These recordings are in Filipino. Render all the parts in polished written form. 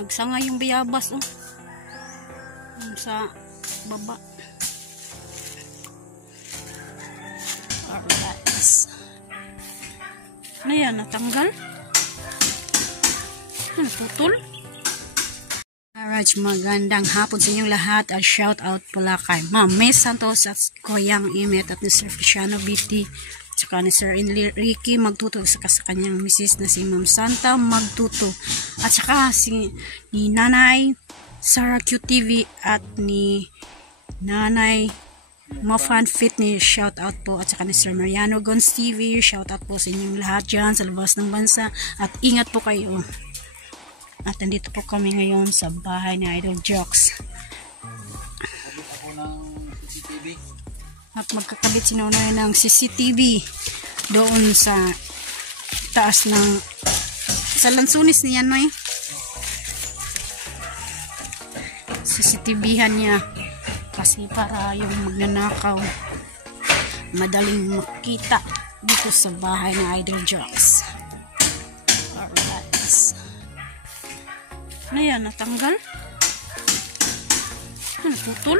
Nagsanga yung bayabas, oh. Yung sa baba. Alright. Ano yan? Natanggal? Ano, putol? Alright, magandang hapon sa inyong lahat at shout out pala kay Ma'am Miss Santos at Koyang Imet at ni Sir Feliciano BT at saka ni Sir Ricky Magtuto sa kanyang misis na si Ma'am Santa Magtuto at saka ni Nanay Sarah QTV at ni Nanay Mafan Fitness, shout out po, at saka ni Sir Mariano Gons TV, shout out po sa inyong lahat dyan sa labas ng bansa at ingat po kayo. At nandito po kami ngayon sa bahay ni Idol Jocks. At magkakabit si Nonoy ng CCTV doon sa taas ng sa lansunis niya, Noy. CCTV-han niya kasi para yung magnanakaw madaling makita dito sa bahay ni Idol Jocks. Alright. Ano yan? Natanggal? Ano? Putol?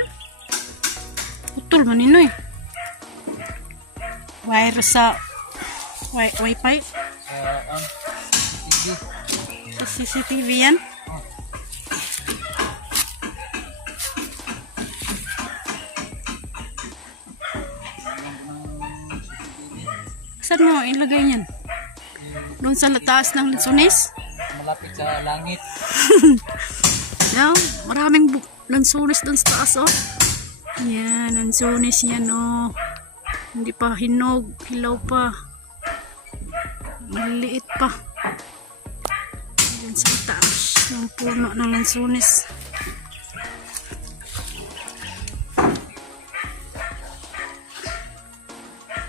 Putol maninoy. Wire sa wifi? Sa CCTV yan? Saan mo ilagay niyan? Doon sa taas ng lansunis? Malapit sa langit. Yan, maraming lansunis doon sa taas, oh. Yan, lansunis yan, oh. Hindi pa hinog, hilaw pa. Maliit pa. Yan sa taas, yung puno ng lansunis.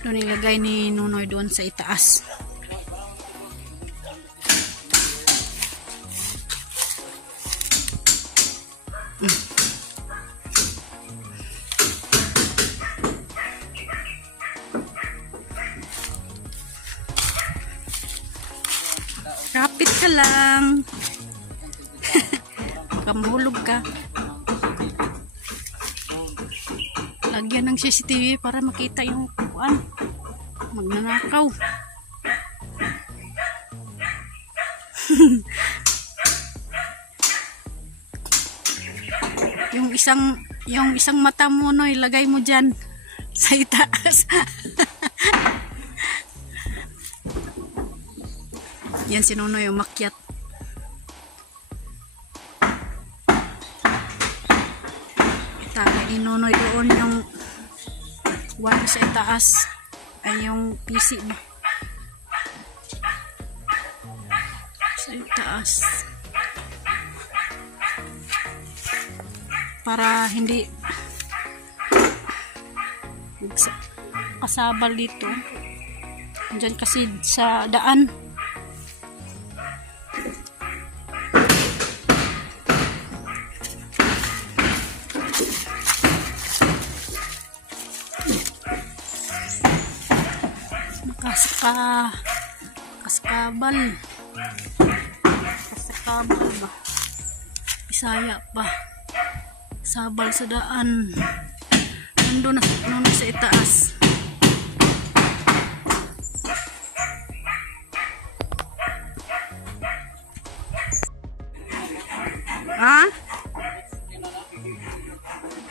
Doon ilagay ni Nunoy doon sa itaas. Rapid ka lang. Kamulog ka. Lagyan ng CCTV para makita yung kuan. Magnanakaw. yung isang mata mo, no, ilagay mo dyan sa itaas. Yan si Nonoy umakyat. Itagay ni Nonoy doon yung wire sa itaas. Ay yung PC mo. Sa itaas. Para hindi kasabal dito. Diyan kasi sa daan. Kaskabal ba? Isaya pa. Sabal sa daan. Nandun na sa itaas. Ha?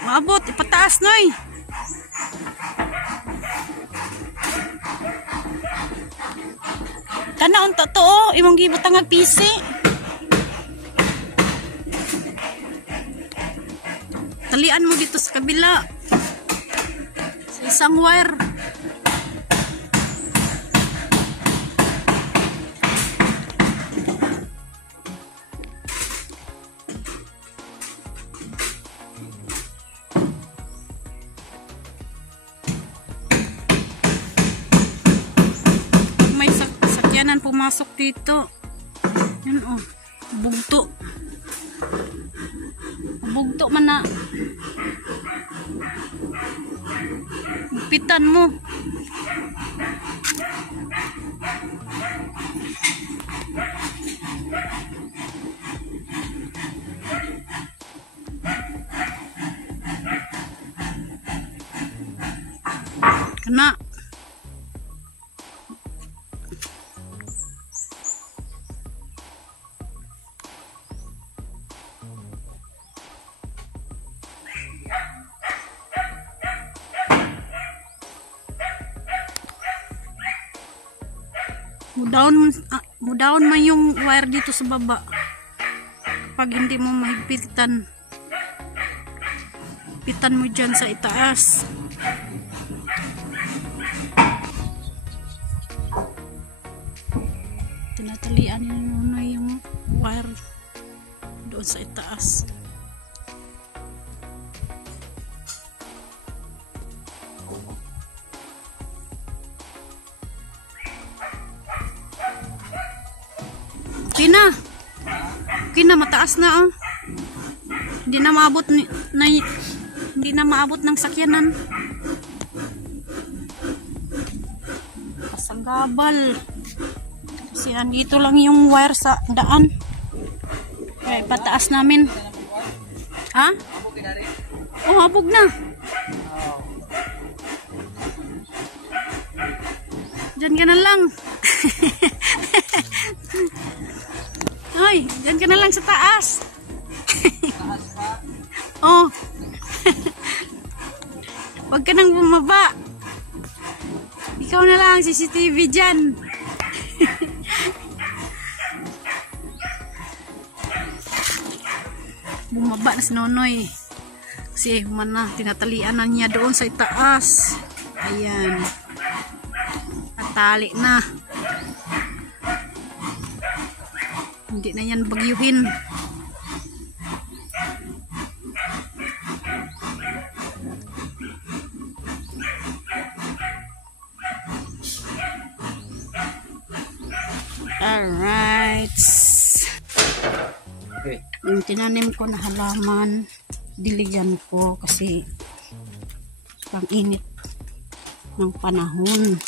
Maabot, ipataas, Noy. Kanaon to to, imong gibutang ang PC. Talian mo dito sa kabila. Sa isang wire. May sakyanan pumasok dito. Yan, oh. Bugto. Bugto man na. Pitan mo. Kana. Mudaon man yung wire dito sa baba kapag hindi mo mahigpitan. Pitan mo dyan sa itaas. Tinatalian mo na yung wire doon sa itaas. Okay na, mataas na oh. Hindi na maabot hindi na maabot ng sakyanan. Pasagabal. Kasi andito lang yung wire sa daan. Kaya pataas namin. Ha? Oh, habog na. Diyan ka na lang. Hoy, diyan ka na lang sa taas. Oh. Huwag ka nang bumaba. Ikaw na lang, CCTV dyan. Bumaba na si Nonoy. Kasi humana, tinatalian na niya doon sa itaas. Ayan. Atali na. Hindi na yan bagyuhin. Alright. Okay. Yung tinanim ko na halaman, diligan ko kasi pang init ng panahon.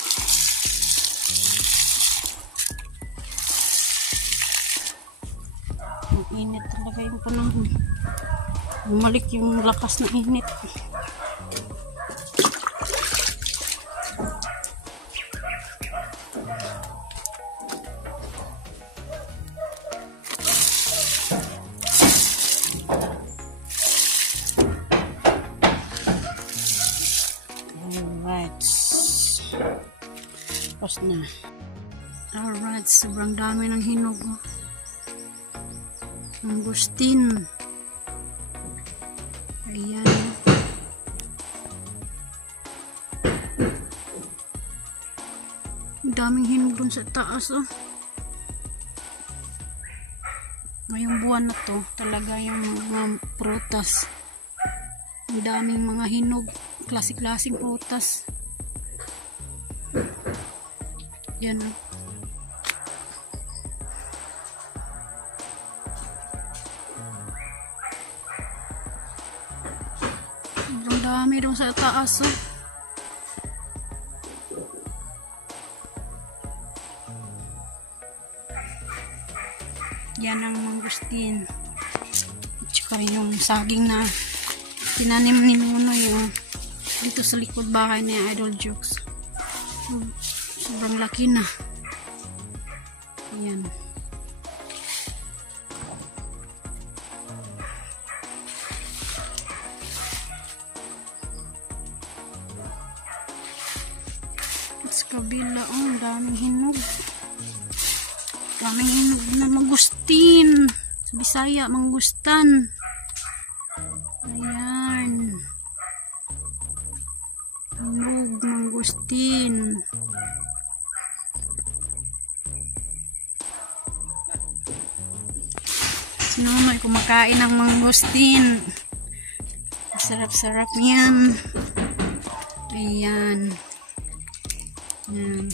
Ang init talaga yung panahon. Bumalik yung lakas na init. Tapos na. Alright, sobrang dami ng hinog. Mangustin. Ayan. Daming hinog dun sa taas, oh. Ngayong buwan na to, talaga yung mga prutas. Ang daming mga hinog. Klasik-klasik prutas. Yan. Sobrang dami doon sa taas, oh. Yan ang mangustin. At saka rin yung saging na tinanim ni Nunoy, oh. Dito sa likod bahay ni Idol Jokes. Sobrang laki na. Ayan. At sa kabila, oh, daming hinog. Daming hinog na mangustin. Sa Bisaya, mangustan. Ayan. Hinog, mangustin. Nunoy kumakain ng mangustin. Sarap-sarap yan. Ayan. Yan.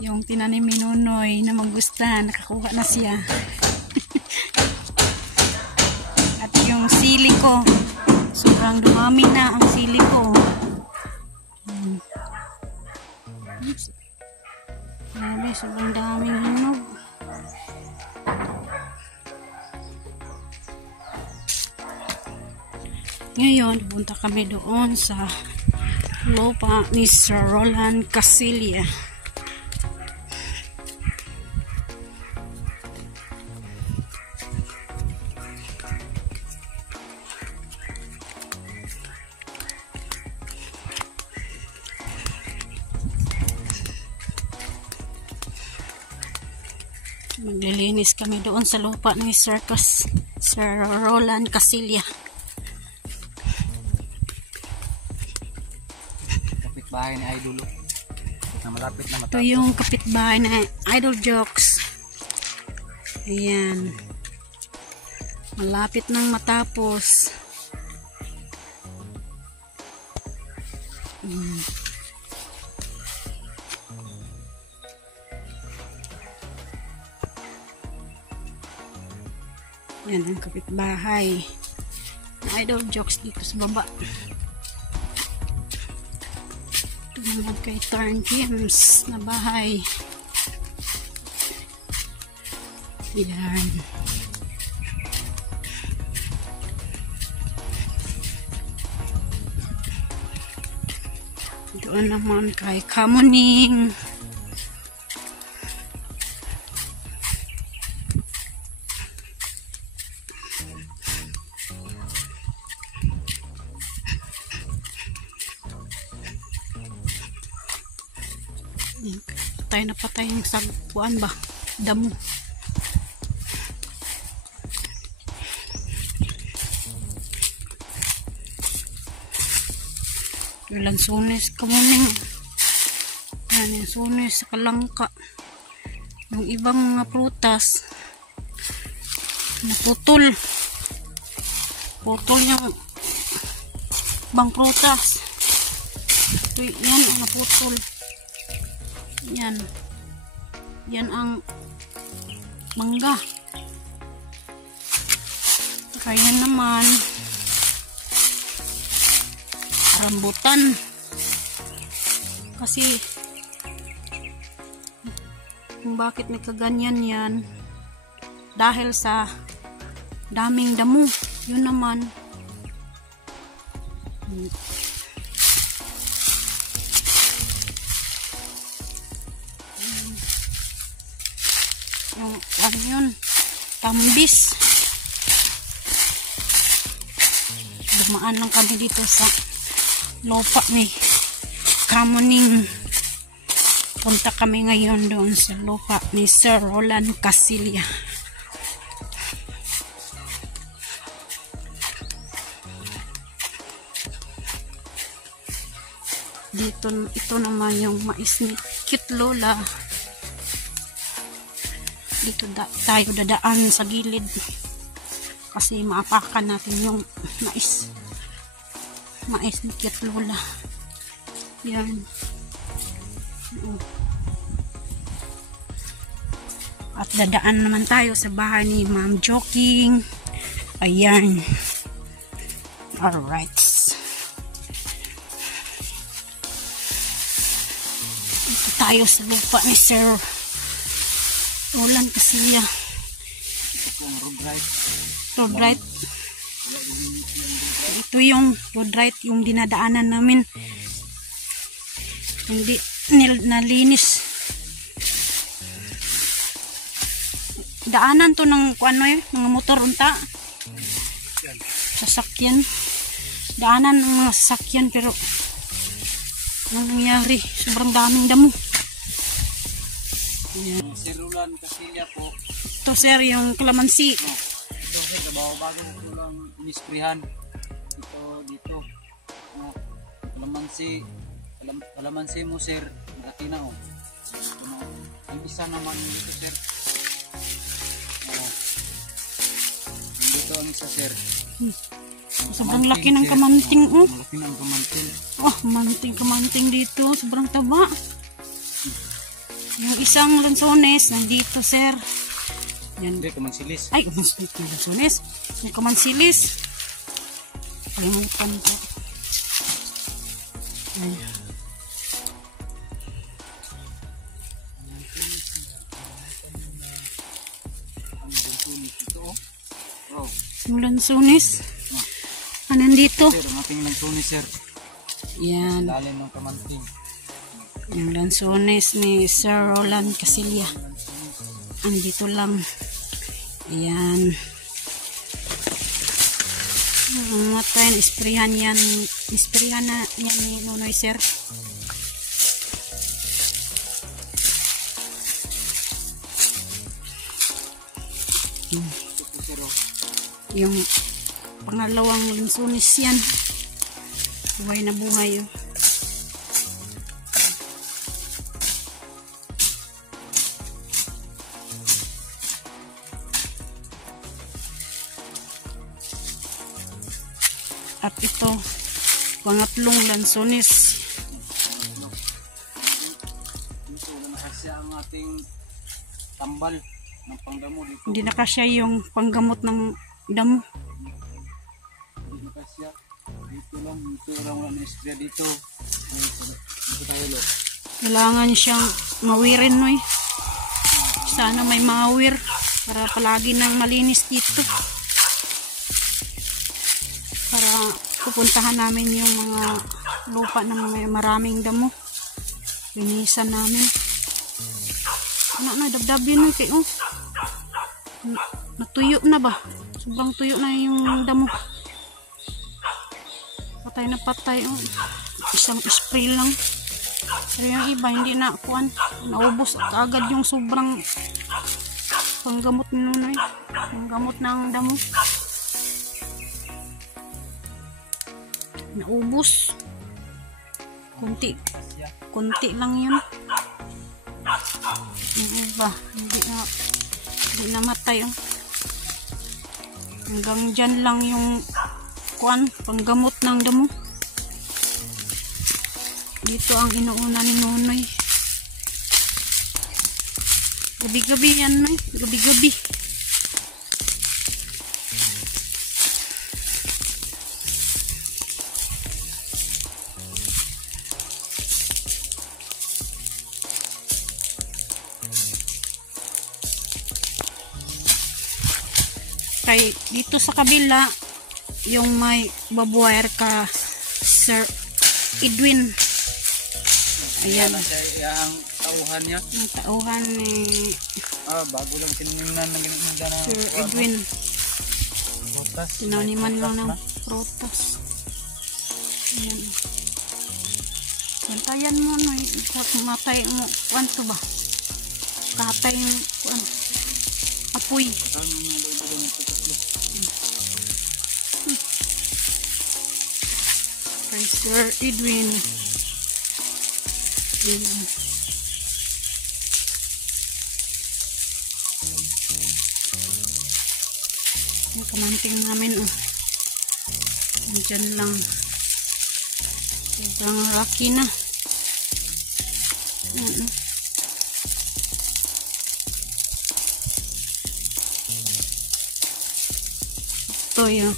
Yung tinanim ni Nunoy na mangustan, nakakuha na siya. At yung sili ko, sobrang dumami na ang sili ko. Grabe, sobrang daming hinog. Ngayon, punta kami doon sa lupa ni Sir Roland Casilla. Maglilinis kami doon sa lupa ni Sir Roland Casilla. Kapitbahay ni Idol. Na malapit na matapos. Ito yung kapitbahay na Idol Jokes. Ayan. Malapit nang matapos. Yan ang kapitbahay na Idol Jokes dito sa baba. Ito naman kay Turn James na bahay. Yan. Doon naman kay Kamuning. Patay na patay yung sagpuan ba? Damo. Ilang sunis kamuning. Yan yung sunis sa kalangka. Yung ibang mga prutas naputol. Putol yung ibang prutas. Ito, yan ang naputol. Yan. Yan ang mangga. Kaya naman rambutan. Kasi kung bakit nagkaganyan yan dahil sa daming damo. Yun naman. Yung ano yun, tambis. Dumaan lang kami dito sa lupa ni Kamuning. Punta kami ngayon doon sa lupa ni Sir Roland Casilla. Dito, ito naman yung mais ni Cute Lola. Dito tayo dadaan sa gilid kasi maapakan natin yung mais ni Cute Lola. Yan. At dadaan naman tayo sa bahay ni Ma'am Joking. Ayan. Alright. Dito tayo sa lupa ni Sir Roland Casilla. Road right. Ito yung road right, yung dinadaanan namin. Hindi nalinis. Daanan to ng ano mga motor unta. Sasakyan. Daanan ng mga sasakyan pero anong nangyari? Sobrang daming damo. Ayan. Sir Roland Casilla po. Ito sir, yung kalamansi. Ito sir, bago ito lang inisprihan. Ito dito. Kalamansi mo sir, malaki na oh. Ito na oh. Ang isa naman dito sir. Dito ang isa sir. Sobrang laki ng kamanting oh. Malaki na ang kamanting. Oh, kamanting dito. Sobrang taba. Yung isang lansones nandito sir. Yan. Hindi, kamansilis. Ay, lansones. Yung kamansilis. Pangimutan ko. Ayan. Yung lansones. Nandito. Sir, ang ating lansones sir. Yan. Lalim ng kamanting. Yung lansones ni Sir Roland Casilya. Andito lang. Ayan. Matay na isprihan yan. Isprihan na yan ni Nunoy Sir. Yung pangalawang lansones yan. Buhay na buhay oh. At ito, pangatlong lansones. Dito na nakasya ang ating tambal ng pangdamo dito. Hindi na kasya yung panggamot ng damo. Hindi nakasya. Dito lang wala na ispriya dito. Dito tayo lo. Kailangan siyang mawirin no eh. Sana may mawir para palagi nang malinis dito. Para pupuntahan namin yung mga lupa ng may maraming damo. Linisan namin. Anak na, dabdabin na kayo. Natuyo na ba? Sobrang tuyo na yung damo. Patay na patay. Oh. Isang spray lang. Pero yung iba, hindi na kuan. Naubos agad yung sobrang panggamot ni Nunoy. Panggamot ng damo. Naubos. Kunti lang yun. Yung iba, hindi na matay. Oh. Hanggang dyan lang yung kuan, panggamot ng damo. Dito ang inuuna ni Nunoy. Gabi-gabi yan, Noy. Gabi-gabi. Kay dito sa kabila yung may babuwer ka Sir Edwin. Ayan ang tauhan niya. Ang tauhan ni bago lang tinignan ng ginignan ng Sir Edwin. Prutas. Tinaniman lang ng prutas. Ayan. Bantayan mo no, matay mo kuan to ba? Katay yung kuan. Apoy. Kay Sir Edwin. Yung kamanting namin oh. Diyan lang. Sobrang laki na. Ito yung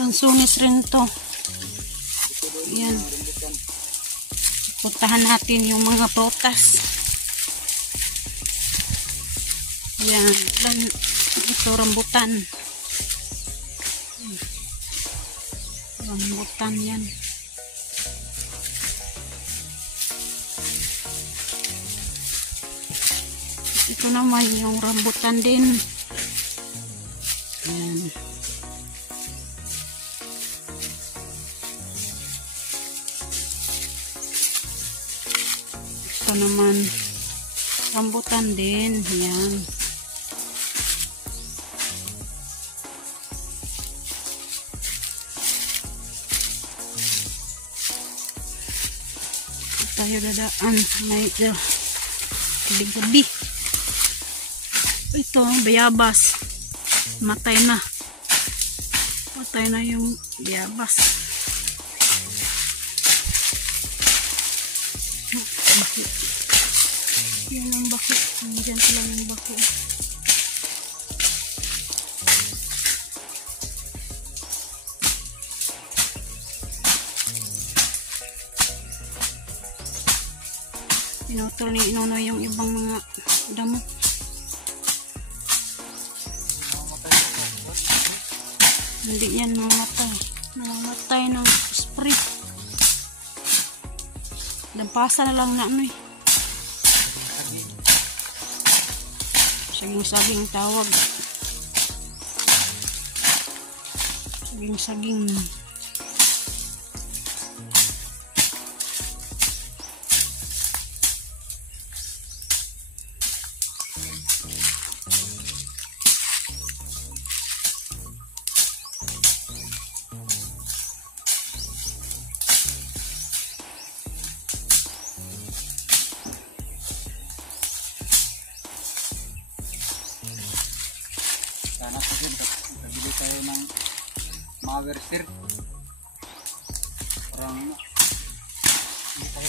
lansones rin to. Ayan. Puntahan natin yung mga prutas. Ayan. Ito rambutan. Rambutan yan. Ito naman yung rambutan din. Ayan. Ito naman rambutan din. Ayan. Tayo dadaan. May gabi-gabi. Ito ang bayabas. Matay na. Matay na yung bayabas. Baki. Yan ang baki. Diyan sila yung baki. Pinutol ni Nunoy yung ibang mga damo. Hindi yan mamatay. Mamatay ng spray. Lampasa na lang na ano eh. Saging-saging tawag. Saging-saging. Sana po sir, kabili tayo ng mower sir. Parang hindi tayo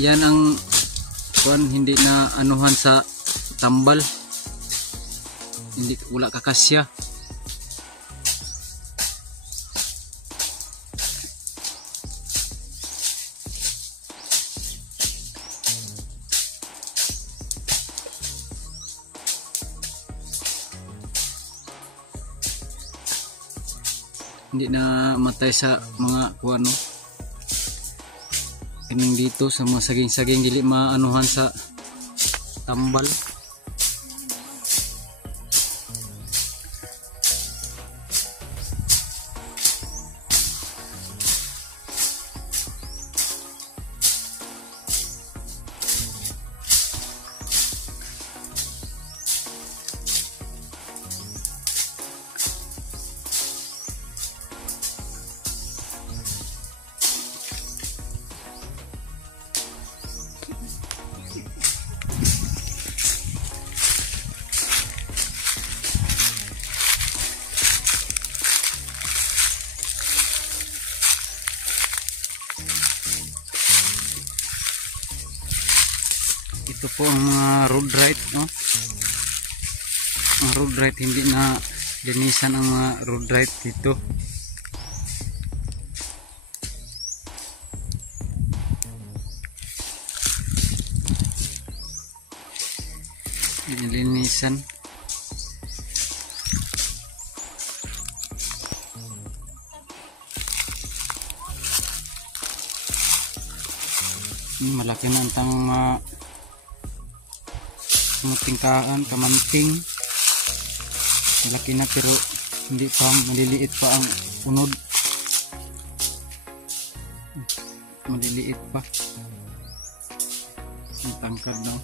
yan ang kuan, hindi na anuhan sa tambal, hindi, wala kakasya. Hindi na matay sa mga kuan no. Kaning dito sa mga saging-saging dili maanuhan sa tambal. Ito po ang mga road right, no? Ang road right, hindi na linisan ang mga road right dito. Linisan. Malaki na ang tingkaan, kamanting. Malaki na pero hindi pa, maliliit pa ang unod. Maliliit pa. Ang tangkad na.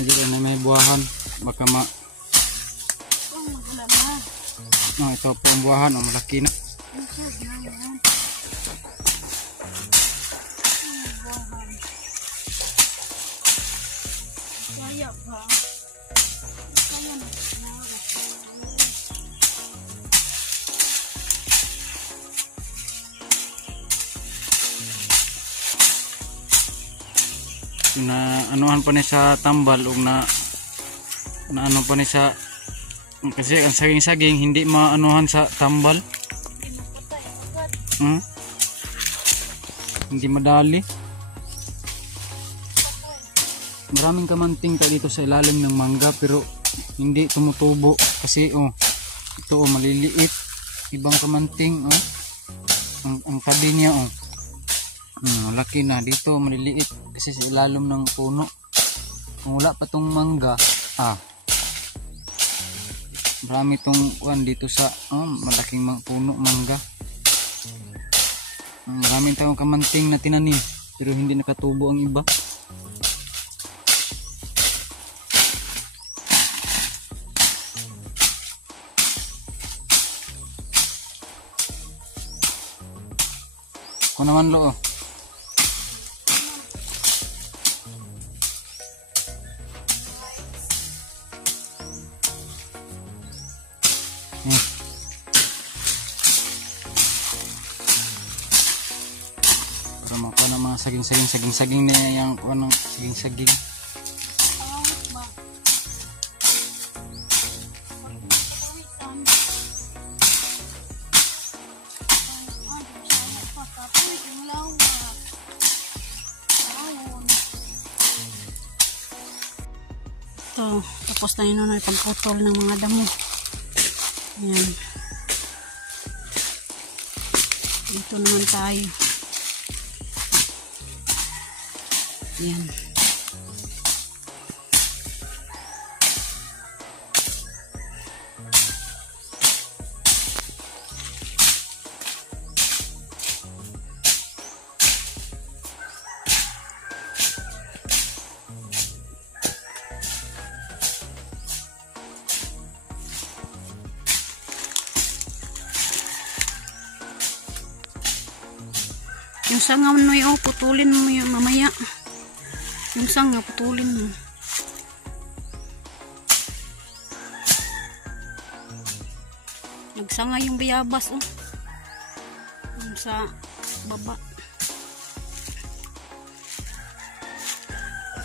Hindi na may buwahan, baka ito po ang buwahan, malaki na. Na anuhan pa ni sa tambal o na ano pa ni sa, kasi ang saging-saging hindi maanuhan sa tambal. Hindi madali. Maraming kamanting ta dito sa ilalim ng mangga pero hindi tumutubo kasi ito maliliit, ibang kamanting ang tabi niya malaki na, dito maliliit kasi sa ilalim ng puno. Kung wala pa tong mangga Marami tong kuan dito sa malaking puno mangga. Maraming tayong kamanting na tinanim pero hindi nakatubo ang iba. Ako naman lo. Para makuha ng mga saging na yung kuha ng saging. Ito, tapos na yun na pagputol ng mga damo. Ayan. Dito naman tayo. Ayan. Yung sanga mo yun, putulin mo yun mamaya. Yung sanga, putulin mo. Nagsanga yung bayabas, yung sa baba.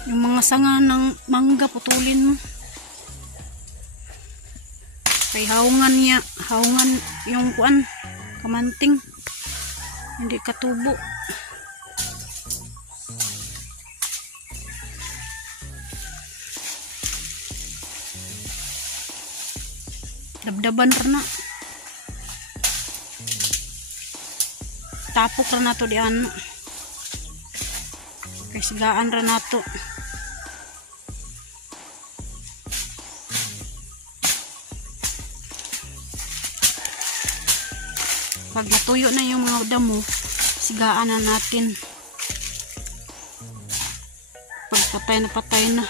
Yung mga sanga ng mangga, putulin mo. Kay haungan yung kuan, kamanting. Hindi katubo. Dabdaban ra na. Tapok ra nato di ano. Kay sigaan ra nato. Pag natuyo na yung mga damo, sigaan na natin. Pag patay na.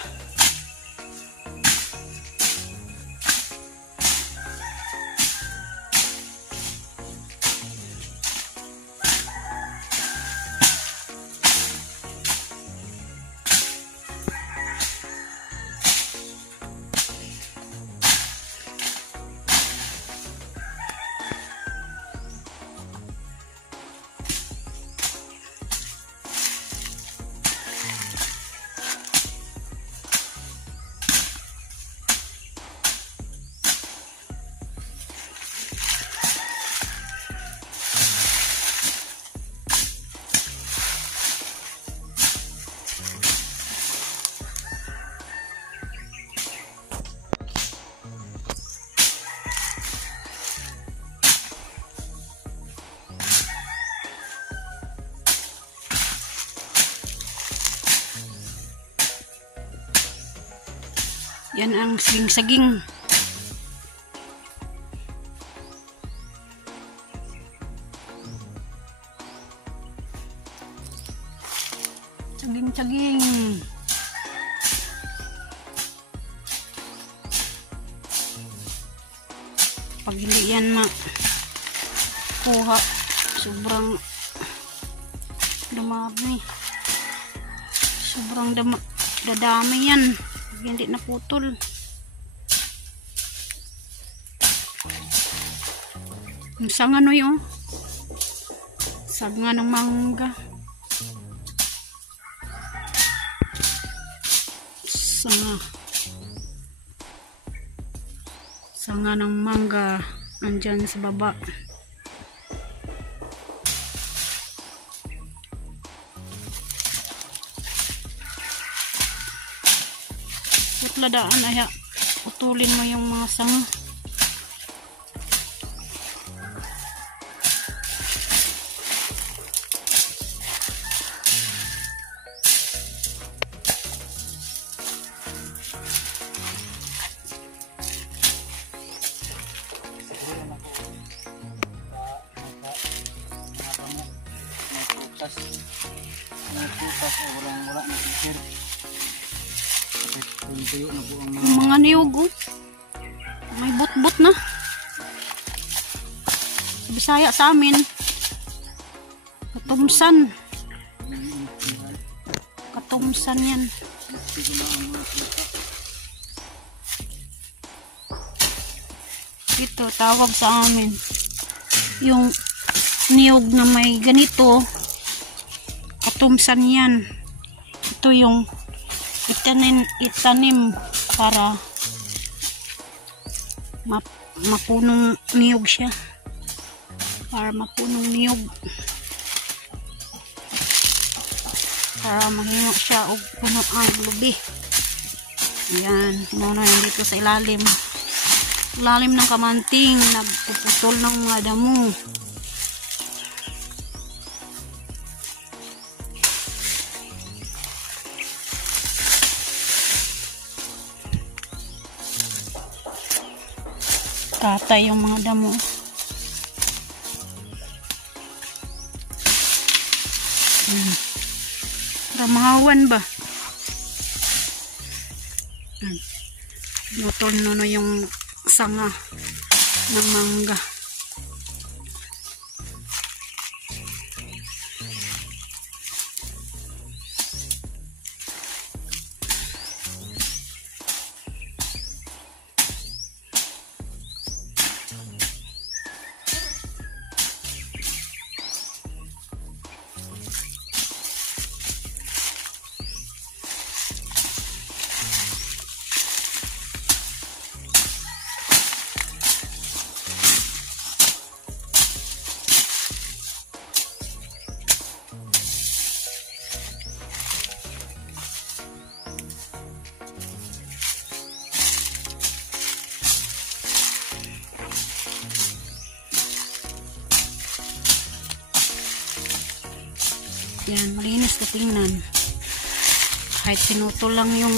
Yan ang saging. Saging. Pag hindi yan kuha, sobrang dumami. Sobrang dadami yan. Hindi naputol. Yung sanga no yun. Sanga ng mangga. Sanga ng mangga. Andyan sa baba. Ladaan ay putulin mo yung mga sanga. sir. Tuyo na po ang Mga niyog, oh. May but-but na. Bisaya sa amin. Katumsan. Katumsan yan. Ito, tawag sa amin. Yung niyog na may ganito, katumsan yan. Ito yung itanim para mapunong niyog siya. Para mapunong niyog. Para mahingo siya o puno ang lubi. Ayan, muna yan dito sa ilalim. Ilalim ng kamanting, nagpuputol ng mga damo. Tatay yung mga damo. Ramahawan ba? Nutol na yung sanga ng mangga. Yan, malinis na tingnan. Kahit sinutol lang yung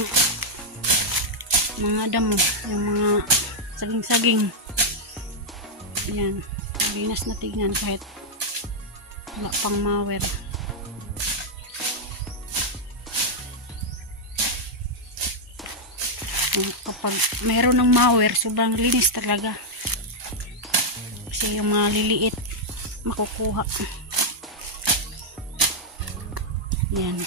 mga damo, yung mga saging-saging. Yan, malinis na tingnan kahit wala pang mower. Kapag mayroon ng mower, sobrang linis talaga. Kasi yung mga liliit makukuha. Yan.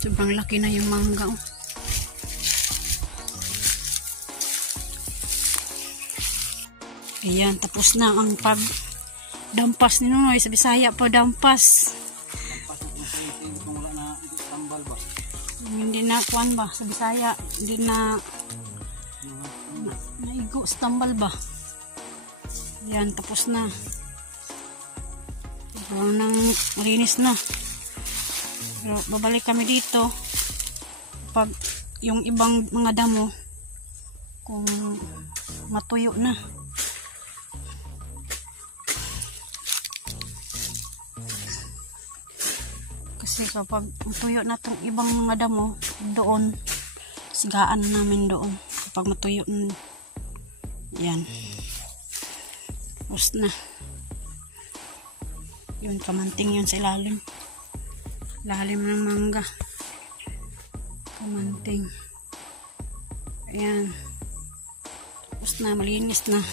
Sobrang laki na yung mangga. Oh. Ayan, tapos na ang pagdampas ni Nonoy. Sa Bisaya pa dampas. Hindi na kuan ba sa Bisaya, hindi na naigo sa tambal ba. Yan, tapos na. Parang nang malinis na. Pero babalik kami dito pag yung ibang mga damo kung matuyo na. Kasi kapag matuyo na itong ibang mga damo, doon, sigaan namin doon. Kapag matuyo na, yan. Tapos na. Yun, kamanting yun sa ilalim. Ilalim ng mangga. Kamanting. Ayan. Tapos na, malinis na.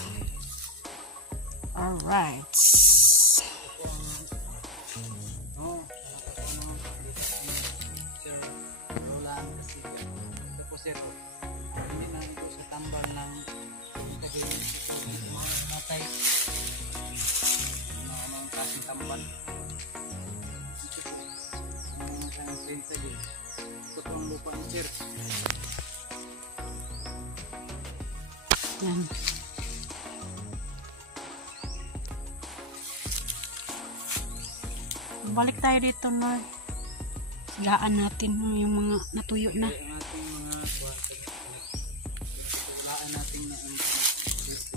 Alright. Hindi na ito sa tambal ng mga natay ang kasing tambal ang pensa din ito ang lupa ng sir. Yan. Balik tayo dito na sigaan natin yung mga natuyo na. Natin na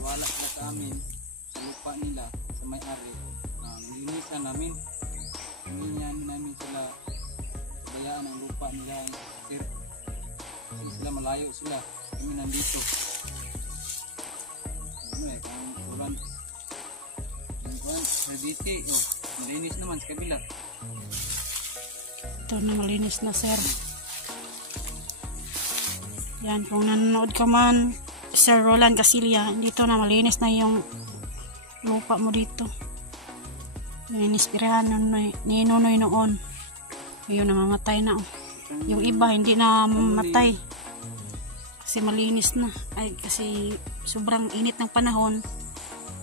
wala sila sa amin sa lupa nila sa may-ari nilinisan namin, nilinisan namin sila bayaan ang lupa nila, sir. Kasi sila malayo sila. Kami nandito. Ano eh, kung ulan. Nandito, oh. Malinis naman sa kabila. Ito na malinis na, sir. Yan, kung nanonood ka man, Sir Roland Casilla, dito na malinis na yung lupa mo dito. Yung inispirahan ni Nunoy noon. Yung namamatay na. Oh. Yung iba, hindi na mamatay. Kasi malinis na. Ay, kasi sobrang init ng panahon,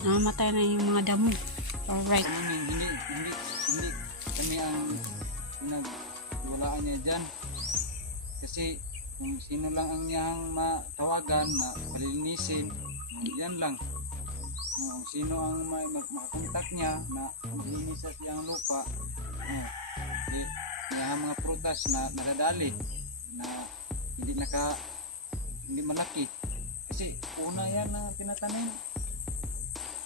namamatay na yung mga damo. Alright. Hindi kami ang pinagwalaan niya dyan. Kasi kung sino lang ang niyang matawagan, palilinisin, yan lang. Kung sino ang makakontak niya na maglinis sa siyang lupa, niya mga prutas na nadadali na hindi malaki. Kasi una yan na tinatanim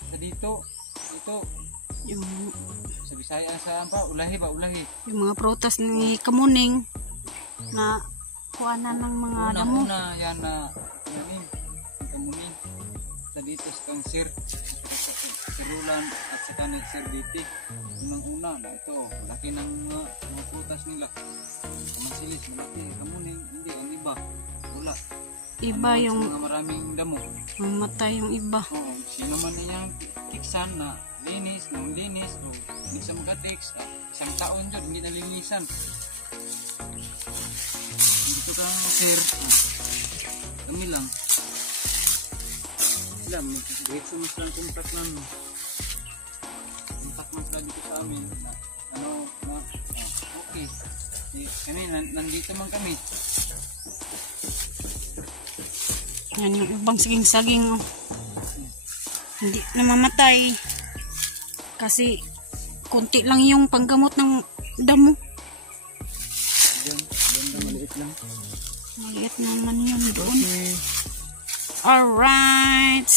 sa dito Yung, sa Bisaya sa ulahi. yung mga prutas ni Kamuning na kuhanan ng mga damo. Una yan na tinanim Kamuning sa dito sa kang Sir Roland at sa kanin Sir Biti. Unang-una na ito, laki ng mga prutas nila. Kamansilis, malaki. Kamuning, hindi, ang iba wala. Iba yung mga maraming damo. mamatay yung iba. Sino man niyang tiksan na linis, nang linis, o hindi sa magka-tiks, isang taon dyan, hindi nalinisan. Dito ka sir, kami lang. Sila, diretso mo sila kontak lang. Kontak mo sila dito sa amin. Okay. Kami, nandito man kami. Yan yung ibang saging-saging. Oh. Hindi namamatay. Kasi konti lang yung panggamot ng damo. Diyan maliit lang. Maliit naman yun doon. Okay. Alright.